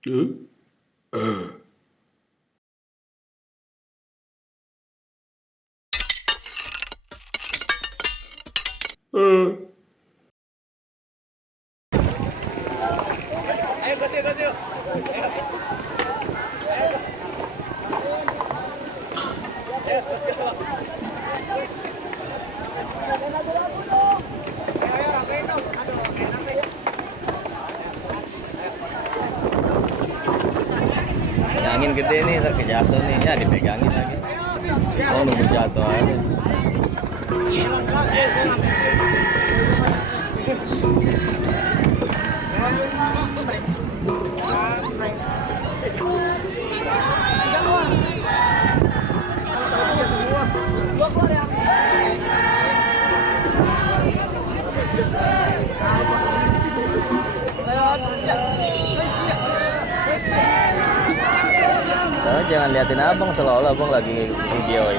Angin gede nih, terjatuh nih, ya dipegangin lagi. Oh, nunggu jatuh aja. Jangan liatin abang, seolah-olah abang lagi videoin.